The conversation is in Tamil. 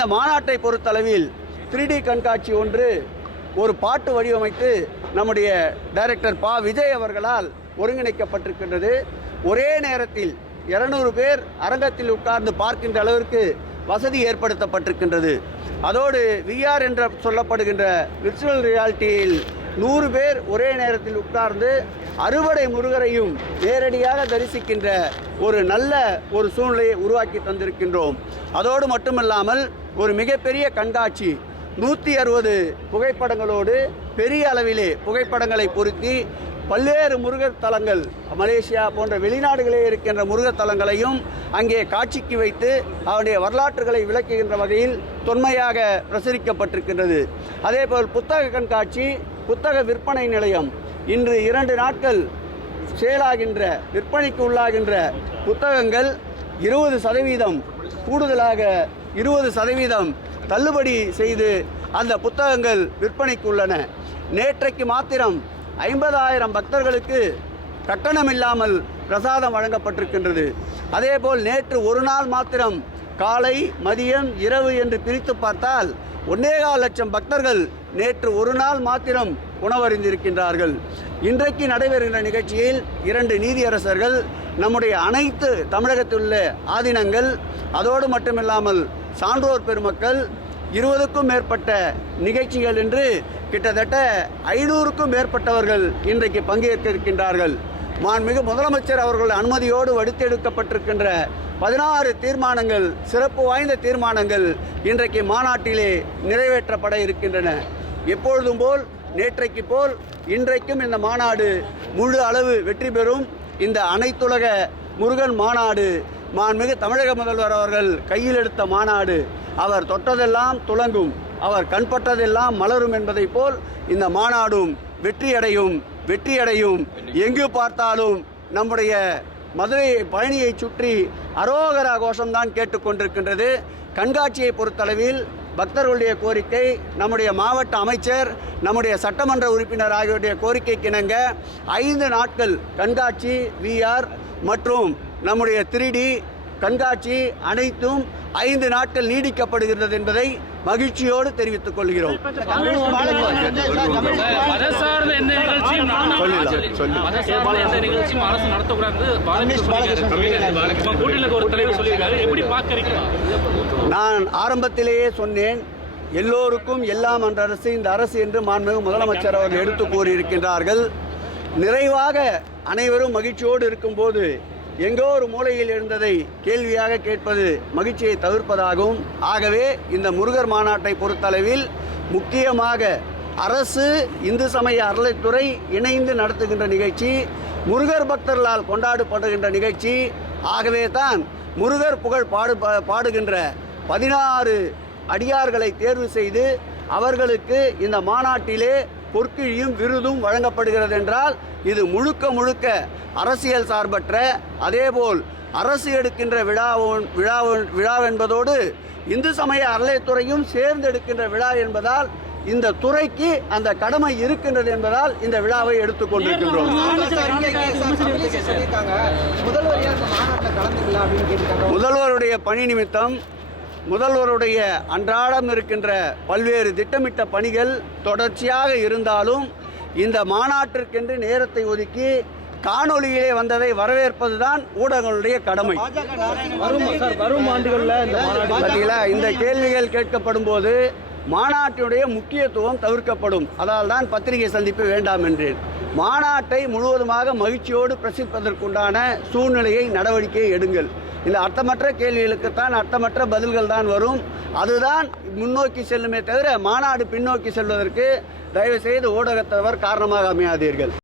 இந்த மாநாட்டை பொறுத்தளவில் 3D கண்காட்சி ஒன்று ஒரு பாட்டு வடிவமைத்து நம்முடைய டைரக்டர் பா விஜய் அவர்களால் ஒருங்கிணைக்கப்பட்டிருக்கின்றது. ஒரே நேரத்தில் 200 பேர் அரங்கத்தில் உட்கார்ந்து பார்க்கின்ற அளவிற்கு வசதி ஏற்படுத்தப்பட்டிருக்கின்றது. அதோடு VR என்ற சொல்லப்படுகின்ற விர்ச்சுவல் ரியாலிட்டியில் 100 பேர் ஒரே நேரத்தில் உட்கார்ந்து அறுவடை முருகரையும் நேரடியாக தரிசிக்கின்ற ஒரு நல்ல ஒரு சூழ்நிலையை உருவாக்கி தந்திருக்கின்றோம். அதோடு மட்டுமல்லாமல் ஒரு மிகப்பெரிய கண்காட்சி 160 புகைப்படங்களோடு பெரிய அளவிலே புகைப்படங்களை பொருத்தி பல்வேறு முருகர் தலங்கள் மலேசியா போன்ற வெளிநாடுகளே இருக்கின்ற முருகர் தலங்களையும் அங்கே காட்சிக்கு வைத்து அவருடைய வரலாற்றுகளை விளக்குகின்ற வகையில் தொன்மையாக பிரசுரிக்கப்பட்டிருக்கின்றது. அதேபோல் புத்தக கண்காட்சி, புத்தக விற்பனை நிலையம் இன்று 2 நாட்கள் சேலாகின்ற விற்பனைக்கு உள்ளாகின்ற புத்தகங்கள் 20% கூடுதலாக 20% தள்ளுபடி செய்து அந்த புத்தகங்கள் விற்பனைக்கு உள்ளன. நேற்றைக்கு மாத்திரம் 50,000 பக்தர்களுக்கு கட்டணம் இல்லாமல் பிரசாதம் வழங்கப்பட்டிருக்கின்றது. அதேபோல் நேற்று ஒரு நாள் மாத்திரம் காலை, மதியம், இரவு என்று பிரித்து பார்த்தால் 1.25 லட்சம் பக்தர்கள் நேற்று ஒரு நாள் மாத்திரம் உணவருந்திருக்கின்றார்கள். இன்றைக்கு நடைபெறுகின்ற நிகழ்ச்சியில் 2 நீதியரசர்கள், நம்முடைய அனைத்து தமிழகத்தில் உள்ள ஆதீனங்கள், அதோடு மட்டுமில்லாமல் சான்றோர் பெருமக்கள், 20க்கும் மேற்பட்ட நிகழ்ச்சிகள் என்று கிட்டத்தட்ட 500க்கும் மேற்பட்டவர்கள் இன்றைக்கு பங்கேற்க இருக்கின்றார்கள். மாண்புமிகு முதலமைச்சர் அவர்கள் அனுமதியோடு வடித்தெடுக்கப்பட்டிருக்கின்ற 16 தீர்மானங்கள், சிறப்பு வாய்ந்த தீர்மானங்கள் இன்றைக்கு மாநாட்டிலே நிறைவேற்றப்பட இருக்கின்றன. எப்பொழுதும் போல் நேற்றைக்கு போல் இன்றைக்கும் இந்த மாநாடு முழு அளவு வெற்றி பெறும். இந்த அனைத்துலக முருகன் மாநாடு மாண்புமிகு தமிழக முதல்வர் அவர்கள் கையில் எடுத்த மாநாடு. அவர் தொட்டதெல்லாம் துலங்கும், அவர் கண்பட்டதெல்லாம் மலரும் என்பதை போல் இந்த மாநாடும் வெற்றியடையும். எங்கு பார்த்தாலும் நம்முடைய மதுரை பழனியை சுற்றி அரோகரா கோஷம்தான் கேட்டுக்கொண்டிருக்கின்றது. கண்காட்சியை பொறுத்தளவில் பக்தர்களுடைய கோரிக்கை, நம்முடைய மாவட்ட அமைச்சர், நம்முடைய சட்டமன்ற உறுப்பினர் ஆகியோருடைய கோரிக்கைக்கு இணங்க 5 நாட்கள் கண்காட்சி VR மற்றும் நம்முடைய 3D கண்காட்சி அனைத்தும் 5 நாட்கள் நீடிக்கப்படுகிறது என்பதை மகிழ்ச்சியோடு தெரிவித்துக் கொள்கிறோம். நான் ஆரம்பத்திலேயே சொன்னேன், எல்லோருக்கும் எல்லாம் என்ற அரசு இந்த அரசு என்று மாண்புமிகு முதலமைச்சர் அவர்கள் எடுத்து கூறியிருக்கின்றார்கள். நிறைவாக அனைவரும் மகிழ்ச்சியோடு இருக்கும்போது எங்கோ ஒரு மூலையில் இருந்ததை கேள்வியாக கேட்பது மகிழ்ச்சியை தவிர்ப்பதாகும். ஆகவே இந்த முருகர் மாநாட்டை பொறுத்தளவில் முக்கியமாக அரசு, இந்து சமய அறநிலைத்துறை இணைந்து நடத்துகின்ற நிகழ்ச்சி, முருகர் பக்தர்களால் கொண்டாடப்படுகின்ற நிகழ்ச்சி. ஆகவே தான் முருகர் புகழ் பாடுகின்ற 16 அடியார்களை தேர்வு செய்து அவர்களுக்கு இந்த மாநாட்டிலே பொற்கிழியும் விருதும் வழங்கப்படுகிறது என்றால் இது முழுக்க அரசியல் சார்பற்ற, அதேபோல் அரசு எடுக்கின்ற விழாவென்பதோடு இந்து சமய அறநிலையத்துறையும் சேர்ந்து எடுக்கின்ற விழா என்பதால் இந்த துறைக்கு அந்த கடமை இருக்கின்றது என்பதால் இந்த விழாவை எடுத்துக்கொண்டிருக்கின்றோம். முதல்வருடைய பணி நிமித்தம் முதல்வருடைய அன்றாடம் இருக்கின்ற பல்வேறு திட்டமிட்ட பணிகள் தொடர்ச்சியாக இருந்தாலும் இந்த மாநாட்டிற்கென்று நேரத்தை ஒதுக்கி காணொலியிலே வந்ததை வரவேற்பதுதான் ஊடகங்களுடைய கடமை. இந்த கேள்விகள் கேட்கப்படும் போது மாநாட்டினுடைய முக்கியத்துவம் தவிர்க்கப்படும். அதனால் தான் பத்திரிகை சந்திப்பு வேண்டாம் என்றேன். மாநாட்டை முழுவதுமாக மகிழ்ச்சியோடு பிரசிப்பதற்குண்டான சூழ்நிலையை, நடவடிக்கையை எடுங்கள். இந்த அர்த்தமற்ற கேள்விகளுக்குத்தான் அர்த்தமற்ற பதில்கள் தான் வரும். அதுதான் முன்னோக்கி செல்லுமே தவிர மாநாடு பின்னோக்கி செல்வதற்கு தயவு செய்து ஊடகத்தவர் காரணமாக அமையாதீர்கள்.